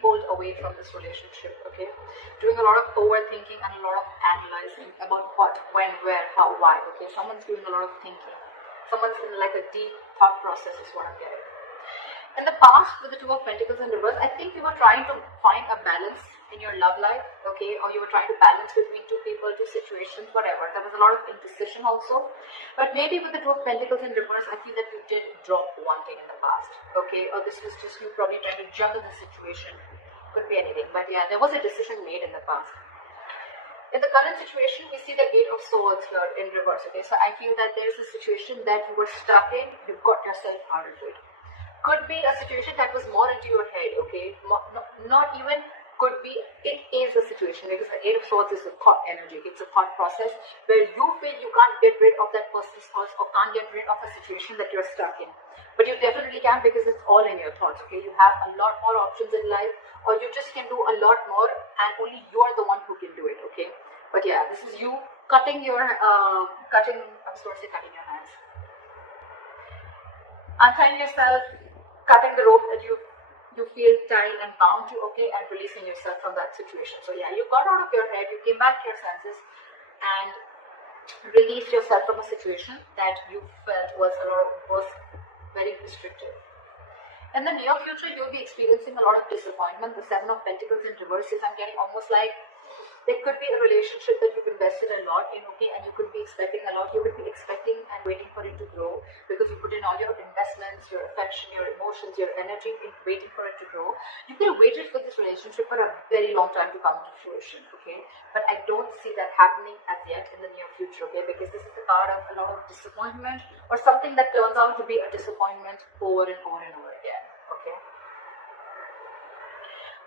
pulled away from this relationship, okay? Doing a lot of overthinking and a lot of analyzing about what, when, where, how, why, okay? Someone's doing a lot of thinking. Someone's in like a deep thought process is what I'm getting. In the past, with the Two of Pentacles in reverse, I think you were trying to find a balance in your love life, okay? Or you were trying to balance between two people, two situations, whatever. There was a lot of indecision also. But maybe with the Two of Pentacles in reverse, I feel that you did drop one thing in the past, okay? Or this was just you probably trying to juggle the situation. Could be anything. But yeah, there was a decision made in the past. In the current situation, we see the Eight of Swords here in reverse, okay? So I feel that there is a situation that you were stuck in, you got yourself out of it. Could be a situation that was more into your head, okay? Not even could be, it is a situation, because the Eight of Swords is a thought energy. It's a thought process where you feel you can't get rid of that person's thoughts or can't get rid of a situation that you're stuck in. But you definitely can, because it's all in your thoughts, okay? You have a lot more options in life, or you just can do a lot more and only you're the one who can do it, okay? But yeah, this is you cutting your, cutting your hands. Untying yourself, cutting the rope that you feel tied and bound to, okay, and releasing yourself from that situation. So yeah, you got out of your head, you came back to your senses and released yourself from a situation that you felt was very restrictive. In the near future, you'll be experiencing a lot of disappointment. The Seven of Pentacles in reverse is, I'm getting almost like there could be a relationship that you've invested a lot in, okay, and you could be expecting a lot. You would be expecting and waiting for it to grow because you put in all your investments, your affection, your emotions, your energy in waiting for it to grow. You could have waited for this relationship for a very long time to come to fruition, okay, but I don't see that happening as yet in the near future, okay, because this is a card of a lot of disappointment or something that turns out to be a disappointment over and over and over again, okay.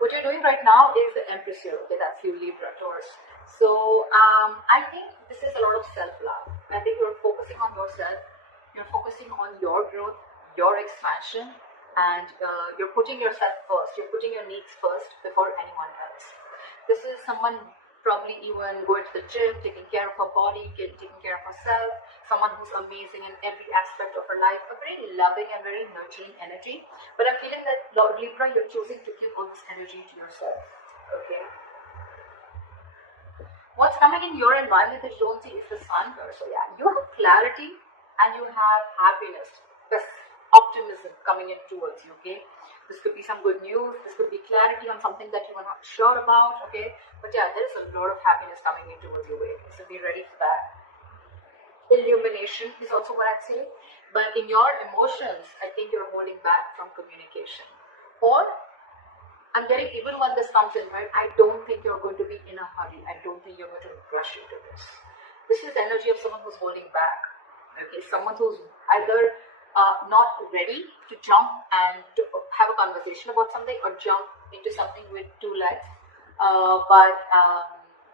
What you're doing right now is the Empress here, okay, that's you, Libra, Taurus. So, I think this is a lot of self-love. I think you're focusing on yourself, you're focusing on your growth, your expansion, and you're putting yourself first, you're putting your needs first before anyone else. This is someone probably even going to the gym, taking care of her body, taking care of herself, someone who's amazing in every aspect of her life, a very loving and very nurturing energy. But I'm feeling that, Libra, you're choosing to give all this energy to yourself, okay? What's coming in your environment that you don't see is the Sun here. So yeah, you have clarity and you have happiness, this optimism coming in towards you, okay? This could be some good news, this could be clarity on something that you are not sure about, okay? But yeah, there is a lot of happiness coming in towards your way, so be ready for that. Illumination is also what I'd say, but in your emotions, I think you're holding back from communication. Or, I'm getting, even when this comes in, right, I don't think you're going to be in a hurry. I don't think you're going to rush into this. This is the energy of someone who's holding back, okay? Someone who's either not ready to jump and to have a conversation about something or jump into something with two legs.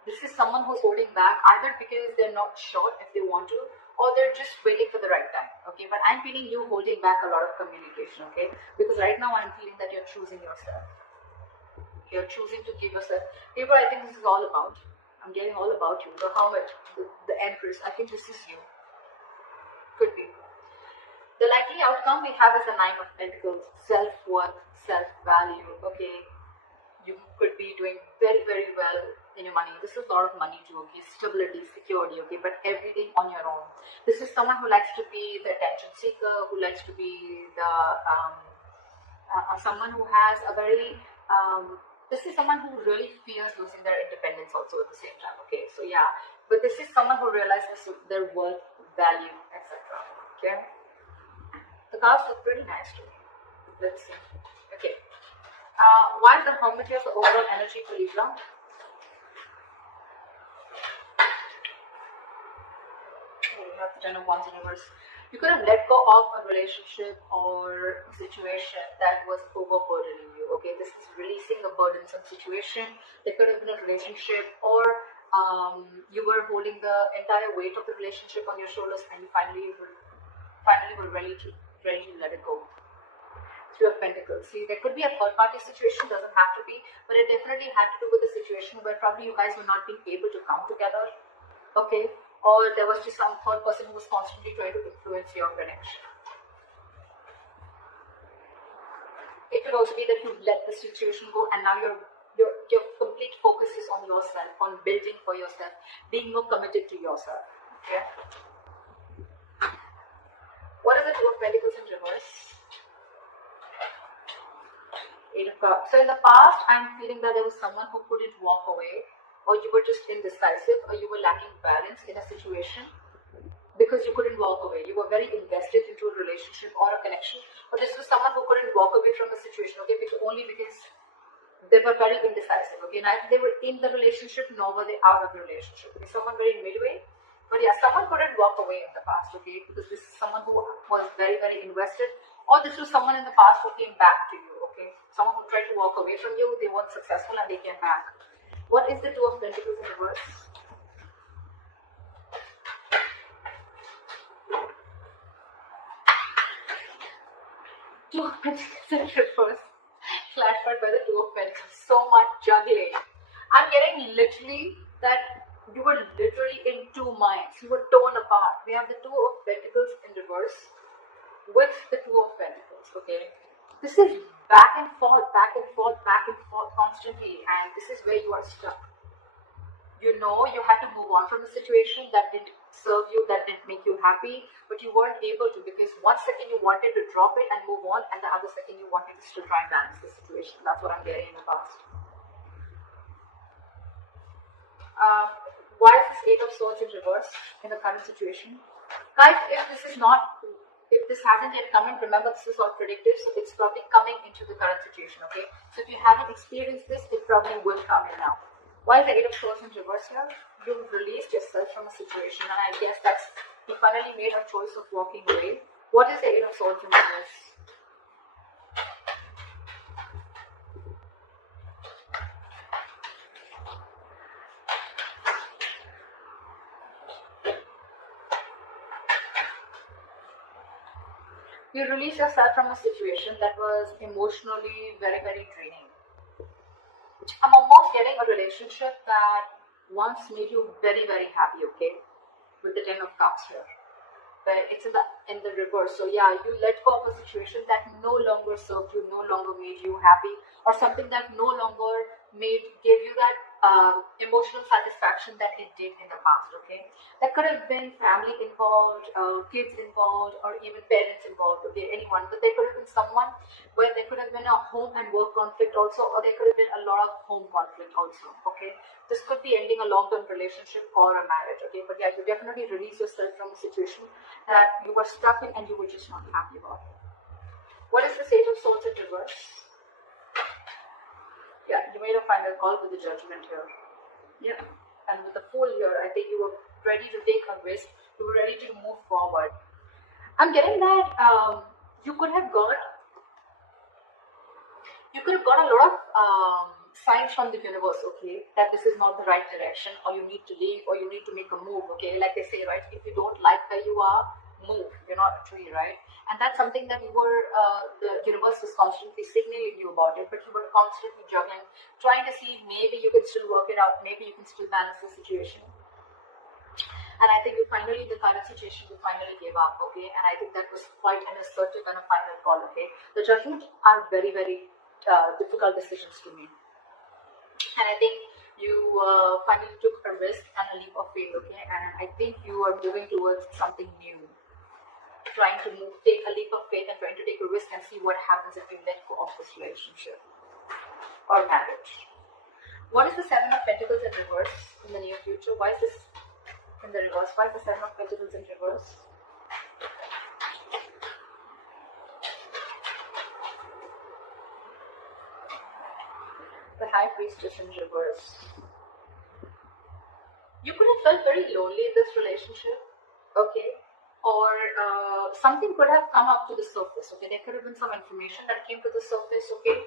This is someone who's holding back either because they're not sure if they want to or they're just waiting for the right time, okay? But I'm feeling you holding back a lot of communication, okay? Because right now I'm feeling that you're choosing yourself. You're choosing to give yourself. People, I think this is all about. I'm getting all about you. The Hermit, the Empress. I think this is you. Could be. The likely outcome we have is the Nine of Pentacles, self-worth, self-value, okay? You could be doing very, very well in your money. This is a lot of money too, okay? Stability, security, okay? But everything on your own. This is someone who likes to be the attention seeker, who likes to be the, someone who has a very, this is someone who really fears losing their independence also at the same time, okay? So yeah, but this is someone who realizes their worth, value, etc., okay? The cards look pretty nice to me. Let's see. Okay. Why is the Hermit here the overall energy for Libra? We have the Ten of Wands in reverse. You could have let go of a relationship or situation that was overburdening you. Okay, this is releasing a burdensome situation. There could have been a relationship, or you were holding the entire weight of the relationship on your shoulders, and you finally were ready to let it go. Three of Pentacles. See, there could be a third party situation, doesn't have to be, but it definitely had to do with a situation where probably you guys were not being able to come together, okay? Or there was just some third person who was constantly trying to influence your connection. It could also be that you let the situation go and now your complete focus is on yourself, on building for yourself, being more committed to yourself. Okay. What is the Two of Pentacles in reverse? Eight of Cups. So in the past, I'm feeling that there was someone who couldn't walk away, or you were just indecisive, or you were lacking balance in a situation because you couldn't walk away. You were very invested into a relationship or a connection. Or this was someone who couldn't walk away from a situation, okay, only because they were very indecisive, okay. Neither they were in the relationship nor were they out of the relationship. Okay, someone very midway. But yeah, someone couldn't walk away in the past, okay, because this is someone who was very, very invested, or this was someone in the past who came back to you, okay. Someone who tried to walk away from you, they weren't successful and they came back. What is the Two of Pentacles in reverse? Two of Pentacles in reverse. Clarified by the Two of Pentacles. So much juggling. I'm getting literally that you were literally in two minds. You were torn apart. We have the Two of Pentacles in reverse with the Two of Pentacles. Okay. This is back and forth constantly, and this is where you are stuck. You know you had to move on from a situation that didn't serve you, that didn't make you happy, but you weren't able to because one second you wanted to drop it and move on, and the other second you wanted to still try and balance the situation. That's what I'm getting in the past. Why is this Eight of Swords in reverse in the current situation? Guys, if this hasn't yet come in, remember this is all predictive, so it's probably coming into the current situation, okay? So if you haven't experienced this, it probably will come in now. Why is the Eight of Swords in reverse here? You've released yourself from a situation, and I guess that's, you finally made a choice of walking away. What is the Eight of Swords in reverse? You release yourself from a situation that was emotionally very, very draining. I'm almost getting a relationship that once made you very, very happy, okay? With the Ten of Cups here. But it's in the reverse. So yeah, you let go of a situation that no longer served you, no longer made you happy, or something that no longer gave you that emotional satisfaction that it did in the past, okay? That could have been family involved, kids involved, or even parents involved, okay, anyone. But there could have been someone where there could have been a home and work conflict also, or there could have been a lot of home conflict also, okay? This could be ending a long-term relationship or a marriage, okay? But yeah, you definitely release yourself from a situation that you were stuck in and you were just not happy about. What is the Eight of Swords in reverse? Yeah, you made a final call with the Judgment here. Yeah, and with the Fool here, I think you were ready to take a risk. You were ready to move forward. I'm getting that you could have got a lot of signs from the universe, okay, that this is not the right direction, or you need to leave, or you need to make a move, okay. Like they say, right, if you don't like where you are, move. You're not a tree, right? And that's something that you were, the universe was constantly signaling you about it, but you were constantly juggling, trying to see maybe you can still work it out, maybe you can still balance the situation. And I think the current situation, you finally gave up, okay? And I think that was quite an assertive and a final call, okay? The Judgment are very, very difficult decisions to make. And I think you finally took a risk and a leap of faith, okay? And I think you are moving towards something new. Trying to take a leap of faith and trying to take a risk and see what happens if you let go of this relationship or marriage. What is the Seven of Pentacles in reverse in the near future? Why is this in the reverse? Why is the Seven of Pentacles in reverse? The High Priestess in reverse. You could have felt very lonely in this relationship, okay? Or something could have come up to the surface, okay? There could have been some information that came to the surface, okay?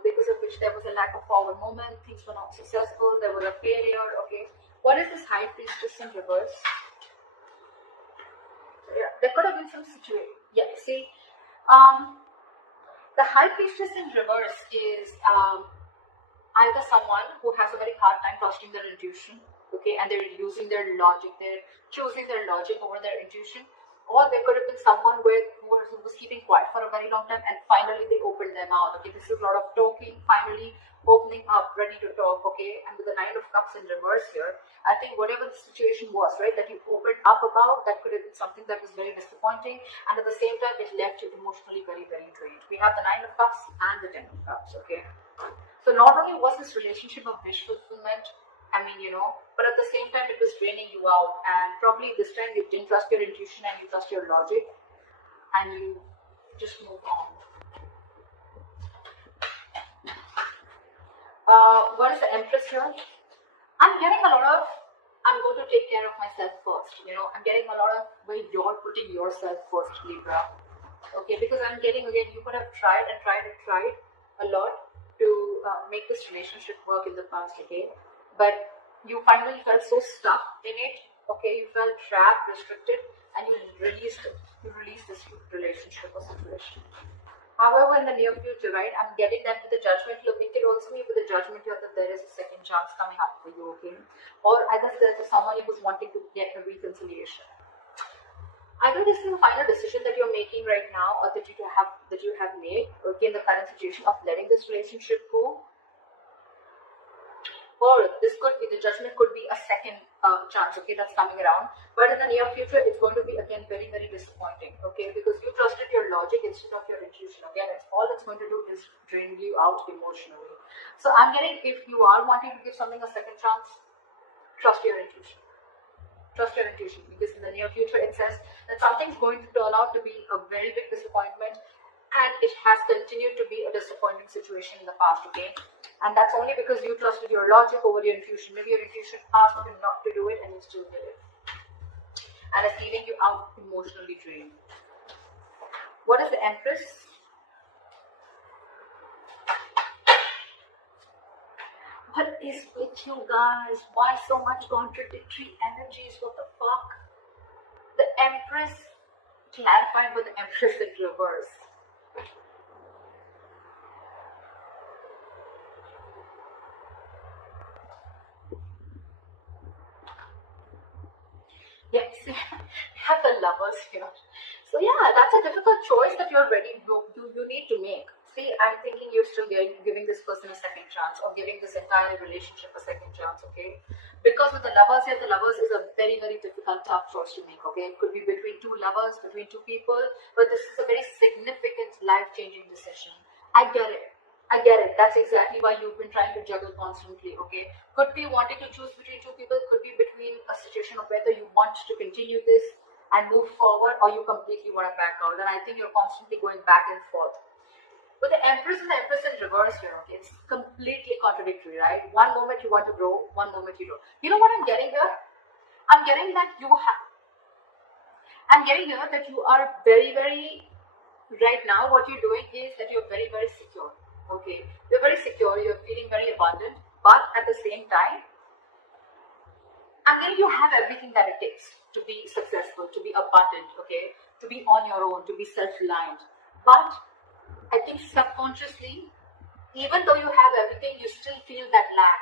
Because of which there was a lack of forward movement, things were not successful, there was a failure, okay? What is this High Priestess in reverse? Yeah, there could have been some situation. Yeah, see, the High Priestess in reverse is either someone who has a very hard time trusting their intuition, okay, and they're using their logic, they're choosing their logic over their intuition, Or there could have been someone who was keeping quiet for a very long time and finally they opened their mouth. Okay, this is a lot of talking, finally opening up, ready to talk. Okay, and with the Nine of Cups in reverse here, I think whatever the situation was, right, that you opened up about, that could have been something that was very disappointing, and at the same time it left you emotionally very, very drained. We have the Nine of Cups and the Ten of Cups. Okay, so not only was this relationship of wish fulfillment, I mean, but at the same time it was draining you out, and probably this time you didn't trust your intuition and you trust your logic, and you just move on. What is the Empress here? I'm getting a lot of, I'm going to take care of myself first. I'm getting a lot of where you're putting yourself first, Libra. Okay, because I'm getting, again, you could have tried and tried and tried a lot to make this relationship work in the past, okay? But you finally felt so stuck in it, okay? You felt trapped, restricted, and you released it. You released this relationship or situation. However, in the near future, right, I'm getting that with the Judgment here. It could also be with the Judgment here that there is a second chance coming up for you, okay? Or either there's someone who's wanting to get a reconciliation. Either this is a final decision that you're making right now, or that you have made, okay, in the current situation of letting this relationship go. Or this could be, the Judgment could be a second chance, okay, that's coming around. But in the near future, it's going to be, again, very, very disappointing, okay, because you trusted your logic instead of your intuition. Again, all it's going to do is drain you out emotionally. So I'm getting, if you are wanting to give something a second chance, trust your intuition. Trust your intuition, because in the near future, it says that something's going to turn out to be a very big disappointment, and it has continued to be a disappointing situation in the past, okay? And that's only because you trusted your logic over your intuition. Maybe your intuition asked you not to do it and you still did it. And it's leaving you out emotionally drained. What is the Empress? What is with you guys? Why so much contradictory energies? What the fuck? The Empress clarified with the Empress in reverse. Yes, we have the Lovers here. So yeah, that's a difficult choice that you're ready you need to make. See, I'm thinking you're still giving this person a second chance, or giving this entire relationship a second chance, okay? Because with the Lovers here, the Lovers is a very, very difficult, tough choice to make, okay? It could be between two lovers, between two people, but this is a very significant, life-changing decision. I get it. That's exactly why you've been trying to juggle constantly, okay? Could be wanting to choose between two people, could be between a situation of whether you want to continue this and move forward, or you completely want to back out. And I think you're constantly going back and forth. With the Empress and the Empress in reverse here, okay, it's completely contradictory, right? One moment you want to grow, one moment you don't. You know what I'm getting here? I'm getting that you are very, very, right now what you're doing is that you're very, very secure. Okay, you're very secure, you're feeling very abundant, but at the same time, I mean, you have everything that it takes to be successful, to be abundant, okay, to be on your own, to be self-reliant. But I think subconsciously, even though you have everything, you still feel that lack.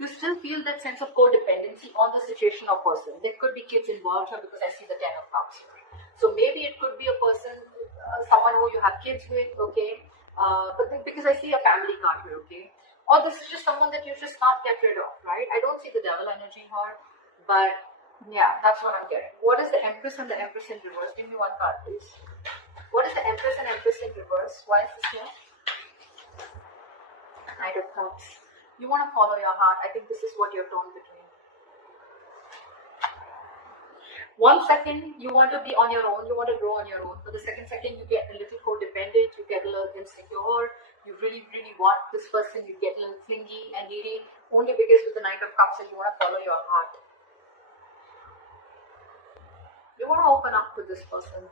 You still feel that sense of codependency on the situation or person. There could be kids involved here because I see the Ten of Cups here. So maybe it could be a person, someone who you have kids with, okay, but because I see a family card here, okay? Or this is just someone that you just can't get rid of, right? I don't see the Devil energy here, but yeah, that's what I'm getting. What is the Empress and the Empress in reverse? Give me one card, please. What is the Empress and Empress in reverse? Why is this here? Knight of Cups. You want to follow your heart. I think this is what you're torn between. 1 second, you want to be on your own, you want to grow on your own. But the second you get a little codependent, you get a little insecure, you really, really want this person, you get a little clingy and needy, only because with the Knight of Cups and you want to follow your heart. You want to open up with this person.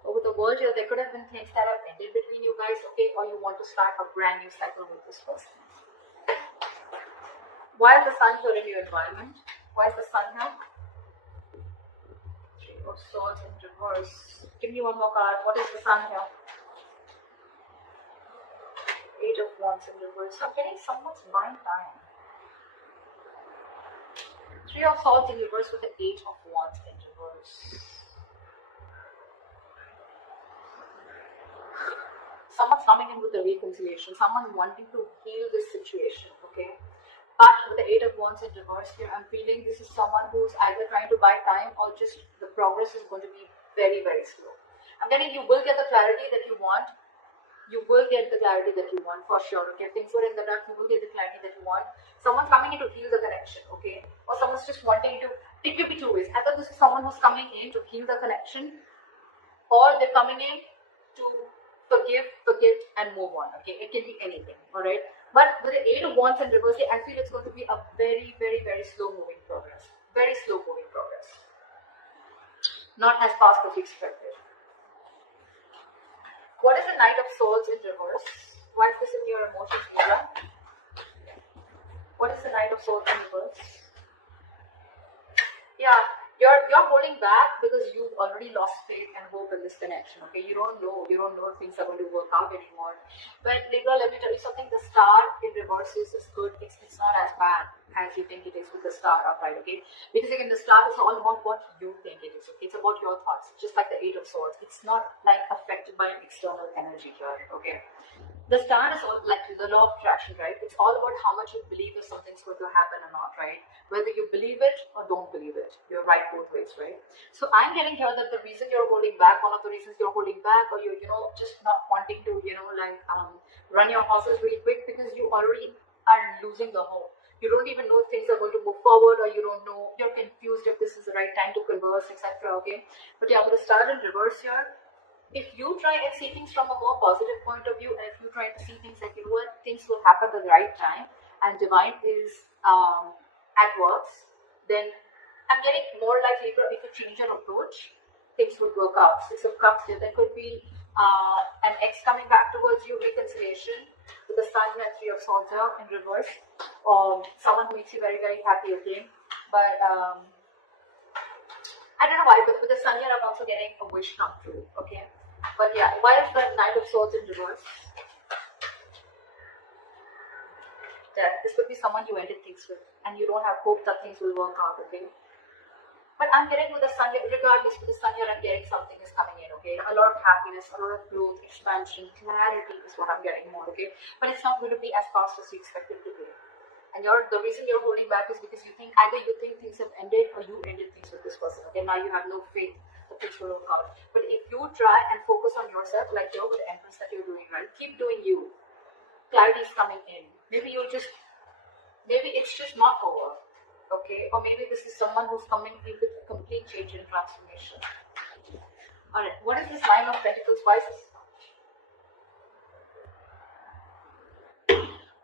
But with the World here, there could have been things that have ended between you guys, okay, or you want to start a brand new cycle with this person. Why is the Sun here in your environment? Why is the Sun here? Of Swords in reverse. Give me one more card. What is the Sun here? Eight of Wands in reverse. I'm getting someone's buying time. Three of Swords in reverse with the Eight of Wands in reverse. Someone's coming in with a reconciliation. Someone wanting to heal this situation, okay? But with the Eight of Wands in reverse here, I'm feeling this is someone who's either trying to buy time or just the progress is going to be very, very slow. I'm getting you will get the clarity that you want. You will get the clarity that you want for sure. Okay, things were in the dark, you will get the clarity that you want. Someone's coming in to heal the connection, okay? Or someone's just wanting to, it could be two ways. Either this is someone who's coming in to heal the connection, or they're coming in to forgive, forget, and move on, okay? It can be anything, alright? But with the Eight of Wands in reverse, I feel it's going to be a very, very, very slow moving progress. Very slow moving progress. Not as fast as you expected. What is the Knight of Swords in reverse? Why is this in your emotions, Libra? What is the Knight of Swords in reverse? Yeah, you're holding back because you've already lost faith and hope in this connection. Okay, you don't know if things are going to work out anymore. But Libra, let me tell you something. The Star in reverse is good. It's not as bad as you think it is with the Star upright. Okay, because again, the Star is all about what you think it is. Okay, it's about your thoughts. Just like the Eight of Swords, it's not like affected by an external energy here. Okay. The Star is all like the law of attraction, right? It's all about how much you believe if something's going to happen or not, right? Whether you believe it or don't believe it, you're right both ways, right? So I'm getting here that the reason you're holding back, one of the reasons you're holding back, or you're, just not wanting to, run your horses really quick because you already are losing the hope. You don't even know if things are going to move forward, or you don't know, you're confused if this is the right time to converse, etc. Okay, but yeah, I'm going to start in reverse here. If you try and see things from a more positive point of view, and if you try to see things like, things will happen at the right time, and divine is at work, then I'm getting more like Libra, if you change your approach, things would work out. Six of Cups here, there could be an ex coming back towards you, reconciliation, with the Sun and Three of Swords here in reverse, or someone who makes you very, very happy again. But I don't know why, but with the Sun here, I'm also getting a wish come true, okay? But yeah, why is the Knight of Swords in reverse? That this could be someone you ended things with, and you don't have hope that things will work out, okay? But I'm getting with the Sun here, regardless with the Sun here, I'm getting something is coming in, okay? A lot of happiness, a lot of growth, expansion, clarity is what I'm getting more, okay? But it's not going to be as fast as you expect it to be. And the reason you're holding back is because either you think things have ended, or you ended things with this person, okay? Now you have no faith that things will work out. But if you try and focus on yourself, like you're with the Empress that you're doing, right? Keep doing you. Clarity is coming in. Maybe it's just not over, okay? Or maybe this is someone who's coming in with a complete change and transformation. Alright, what is this Nine of Pentacles? Why is this?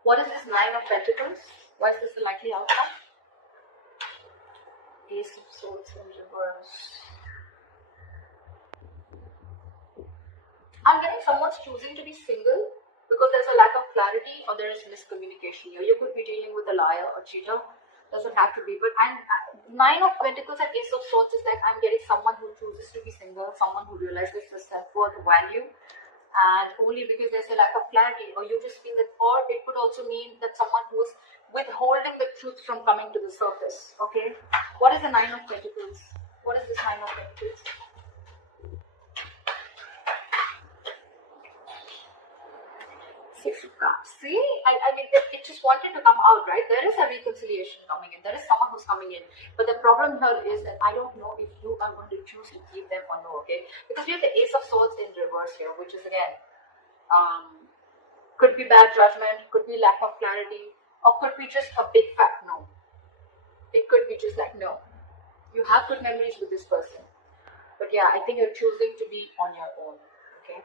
What is this Nine of Pentacles? Why is this the likely outcome? Ace of Swords in reverse. I'm getting someone's choosing to be single because there's a lack of clarity or there is miscommunication here. You could be dealing with a liar or cheater. Doesn't have to be, but Nine of Pentacles and Ace of Swords is like I'm getting someone who chooses to be single, someone who realizes the self-worth value, and only because there's a lack of clarity, or you just feel that, or it could also mean that someone who's withholding the truth from coming to the surface. Okay, what is the Nine of Pentacles? What is this Nine of Pentacles? Six of Cups. See, I mean, it just wanted to come out, right? There is a reconciliation coming in. There is someone who's coming in. But the problem here is that I don't know if you are going to choose to keep them or no, okay? Because we have the Ace of Swords in reverse here, which is again, could be bad judgment, could be lack of clarity, or could be just a big fat no. It could be just like, no. You have good memories with this person. But yeah, I think you're choosing to be on your own, okay?